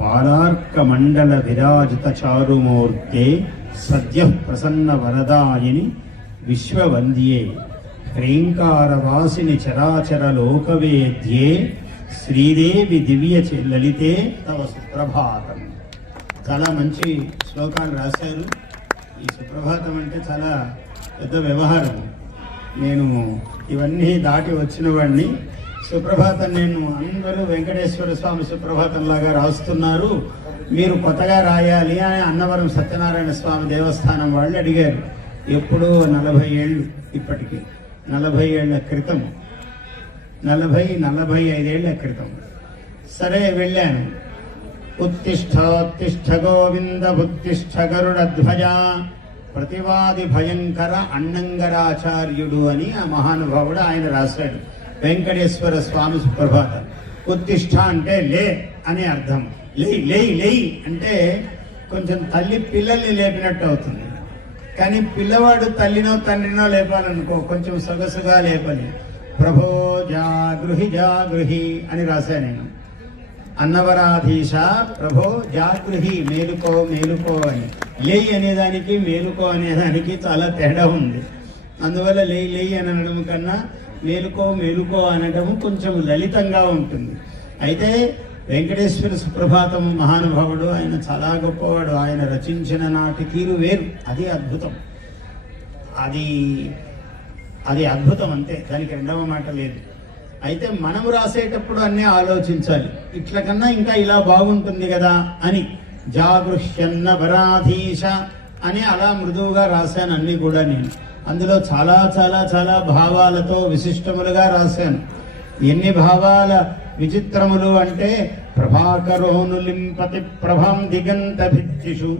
బాలార్కమండల విరాజిత చారుమూర్తే సద్య ప్రసన్న వరదాయిని విశ్వవంద్యే హ్రీంకారవాసిని చరాచర లోకవేద్యే శ్రీదేవి దివ్య లలితే తవ సుప్రభాతం. చాలా మంచి శ్లోకాలు రాశారు. ఈ సుప్రభాతం అంటే చాలా పెద్ద వ్యవహారం. నేను ఇవన్నీ దాటి వచ్చిన వాడిని. సుప్రభాతం నేను అందరూ వెంకటేశ్వర స్వామి సుప్రభాతం లాగా రాస్తున్నారు, మీరు కొత్తగా రాయాలి అని అన్నవరం సత్యనారాయణ స్వామి దేవస్థానం వాళ్ళు అడిగారు. ఎప్పుడో 40 ఏళ్ళు, ఇప్పటికీ 40 ఏళ్ల క్రితం, 45 ఏళ్ల క్రితం. సరే వెళ్ళాను. ఉత్తిష్ఠోత్తిష్ఠ గోవింద ఉత్తిష్ఠ గరుడధ్వజ ప్రతివాది భయంకర అన్నంగరాచార్యుడు అని ఆ మహానుభావుడు ఆయన రాశాడు వెంకటేశ్వర స్వామి సుప్రభాతం. ఉత్తిష్ఠ అంటే లే అని అర్థం. లేయి అంటే కొంచెం తల్లి పిల్లల్ని లేపినట్టు అవుతుంది. కానీ పిల్లవాడు తల్లినో తండ్రినో లేపాలనుకో కొంచెం సొగసుగా లేపని. ప్రభో జాగృహి అని రాశాను నేను. అన్నవరాధీశ ప్రభో జాగృహి, మేలుకో అని. లేయి అనేదానికి మేలుకో అనేదానికి చాలా తేడా ఉంది. అందువల్ల లేయి అని అనడం కన్నా మేలుకో అనడం కొంచెం లలితంగా ఉంటుంది. అయితే వెంకటేశ్వర సుప్రభాతం మహానుభావుడు, ఆయన చాలా గొప్పవాడు. ఆయన రచించిన నాటి తీరు వేరు. అది అద్భుతం. అది అద్భుతం అంతే, దానికి రెండవ మాట లేదు. అయితే మనం రాసేటప్పుడు అన్నీ ఆలోచించాలి, ఇట్ల కన్నా ఇంకా ఇలా బాగుంటుంది కదా అని. జాగృహ్యన్న వరాధీశ అని అలా మృదువుగా రాశాను అన్నీ కూడా నేను. అందులో చాలా చాలా చాలా భావాలతో విశిష్టములుగా రాశాను. ఎన్ని భావాల విచిత్రములు అంటే ప్రభాకరోనులింపతి ప్రభాం దిగంత భిత్తిషు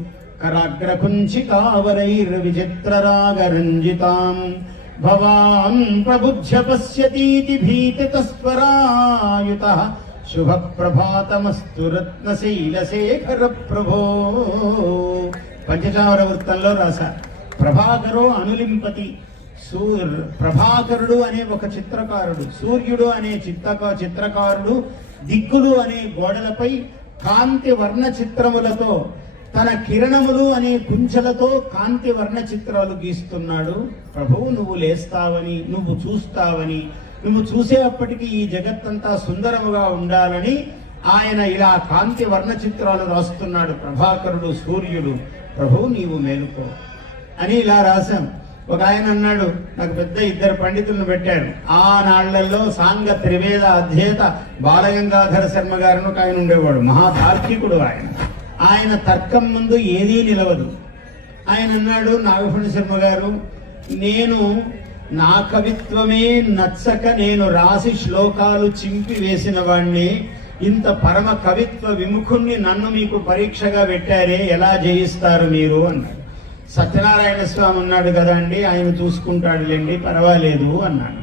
కరాగ్రకుంచికావరైర్ విచిత్రరాగరంజితాం భవాన్ ప్రబుధ్య పశ్యతీతి భీతితస్వరాయుతః శుభ ప్రభాతమస్తు రత్నశైలశేఖర ప్రభో. పంచచామర వృత్తంలో రాశా. ప్రభాకరో అనులింపతి. ప్రభాకరుడు అనే ఒక చిత్రకారుడు, సూర్యుడు అనే చిత్రకారుడు దిక్కులు అనే గోడలపై కాంతి వర్ణ చిత్రములతో, తన కిరణములు అనే కుంచెలతో కాంతి వర్ణ చిత్రాలు గీస్తున్నాడు. ప్రభువు నువ్వు లేస్తావని, నువ్వు చూస్తావని, నువ్వు చూసేప్పటికీ ఈ జగత్తంతా సుందరముగా ఉండాలని ఆయన ఇలా కాంతి వర్ణ చిత్రాలు రాస్తున్నాడు. ప్రభాకరుడు సూర్యుడు. ప్రభువు నీవు మేలుకో అని ఇలా రాశాం. ఒక ఆయన అన్నాడు, నాకు పెద్ద 2 పండితులను పెట్టాడు. ఆ నాళ్లలో సాంగ త్రివేద అధ్యేత బాలగంగాధర శర్మ గారిని ఒక ఆయన ఉండేవాడు, మహాతార్కికుడు ఆయన. ఆయన తర్కం ముందు ఏదీ నిలవదు. ఆయన అన్నాడు, నాగఫణి శర్మ గారు, నేను నా కవిత్వమే నచ్చక నేను రాసి శ్లోకాలు చింపి వేసిన వాణ్ణి, ఇంత పరమ కవిత్వ విముఖుణ్ణి నన్ను మీకు పరీక్షగా పెట్టారే, ఎలా జయిస్తారు మీరు అన్నాడు. సత్యనారాయణ స్వామి ఉన్నాడు కదా అండి, ఆయన చూసుకుంటాడులేండి, పర్వాలేదు అన్నాడు.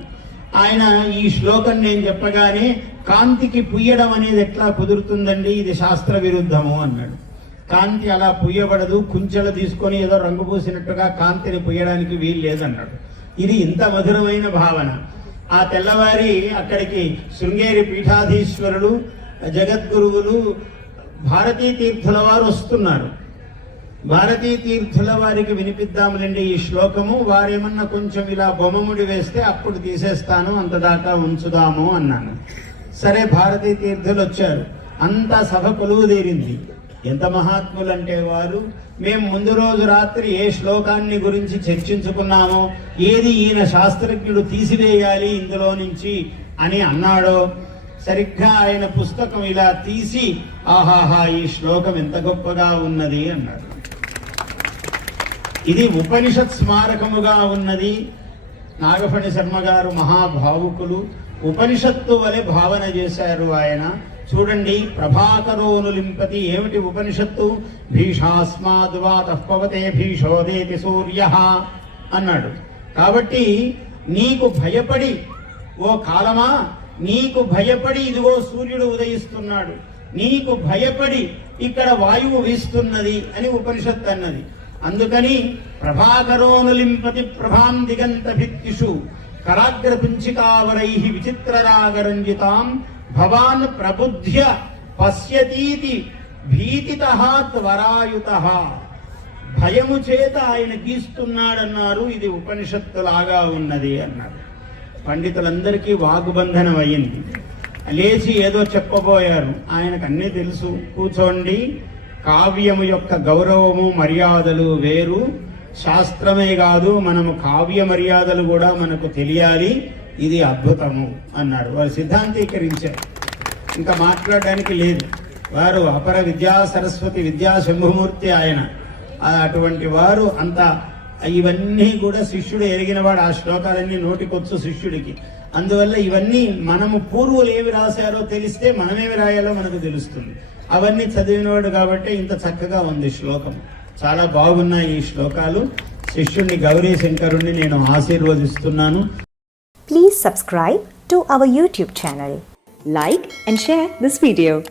ఆయన ఈ శ్లోకం నేను చెప్పగానే కాంతికి పుయ్యడం అనేది ఎట్లా కుదురుతుందండి, ఇది శాస్త్ర విరుద్ధము అన్నాడు. కాంతి అలా పుయ్యబడదు, కుంచెలు తీసుకొని ఏదో రంగు పూసినట్టుగా కాంతిని పుయ్యడానికి వీలు లేదన్నాడు. ఇది ఇంత మధురమైన భావన. ఆ తెల్లవారి అక్కడికి శృంగేరి పీఠాధీశ్వరులు, జగద్గురువులు, భారతీ తీర్థుల వారు వస్తున్నారు. భారతీ తీర్థుల వారికి వినిపిద్దాములండి ఈ శ్లోకము, వారేమన్నా కొంచెం ఇలా బొమ్మముడి వేస్తే అప్పుడు తీసేస్తాను, అంతదాకా ఉంచుదాము అన్నాను. సరే భారతీ తీర్థులు వచ్చారు. అంతా సభ కొలువుదీరింది. ఎంత మహాత్ములంటే వారు, మేము ముందు రోజు రాత్రి ఏ శ్లోకాన్ని గురించి చర్చించుకున్నామో, ఏది ఈయన శాస్త్రజ్ఞుడు తీసివేయాలి ఇందులో నుంచి అని అన్నాడో, సరిగ్గా ఆయన పుస్తకం ఇలా తీసి ఆహాహా ఈ శ్లోకం ఎంత గొప్పగా ఉన్నది అన్నాడు. ఇది ఉపనిషత్ స్మారకముగా ఉన్నది. నాగఫణి శర్మ గారు మహాభావుకులు, ఉపనిషత్తు వలె భావన చేశారు ఆయన. చూడండి, ప్రభాకరోనులింపతి ఏమిటి ఉపనిషత్తు? భీషాస్మాద్వాతః పవతే భీషోదేతి సూర్యః అన్నాడు. కాబట్టి నీకు భయపడి, ఓ కాలమా నీకు భయపడి ఇదిగో సూర్యుడు ఉదయిస్తున్నాడు, నీకు భయపడి ఇక్కడ వాయువు వీస్తున్నది అని ఉపనిషత్తు అన్నది. అందుకని ప్రభాకరోనులింపతి ప్రభాం దిగంత భిత్తిషు కరాగ్ర కుంచికావరై విచిత్రరాగరంజితాం భవాన్ ప్రబుధ్య పశ్యతీతి భీతితః త్వరాయుతః, భయము చేత ఆయన గీస్తున్నాడన్నారు. ఇది ఉపనిషత్తులాగా ఉన్నది అన్నారు. పండితులందరికీ వాగ్బంధనం అయ్యింది. లేచి ఏదో చెప్పబోయారు. ఆయనకు అన్నీ తెలుసు. కూర్చోండి, కావ్యము యొక్క గౌరవము మర్యాదలు వేరు, శాస్త్రమే కాదు మనము కావ్య మర్యాదలు కూడా మనకు తెలియాలి, ఇది అద్భుతము అన్నారు. వారు సిద్ధాంతీకరించారు. ఇంకా మాట్లాడడానికి లేదు. వారు అపర విద్యా సరస్వతి విద్యా శంభుమూర్తి ఆయన. అటువంటి వారు అంత ఇవన్నీ కూడా శిష్యుడు ఎరిగినవాడు. ఆ శ్లోకాలన్నీ నోటికొచ్చు శిష్యుడికి. అందువల్ల ఇవన్నీ మనము పూర్వులు ఏమి రాశారో తెలిస్తే మనమేమి రాయాలో మనకు తెలుస్తుంది. అవన్నీ చదివినవాడు కాబట్టి ఇంత చక్కగా ఉంది శ్లోకం. చాలా బాగున్నాయి ఈ శ్లోకాలు. శిష్యుడిని గౌరీ శంకరుణ్ణి నేను ఆశీర్వదిస్తున్నాను. Please subscribe to our YouTube channel. Like and share this video.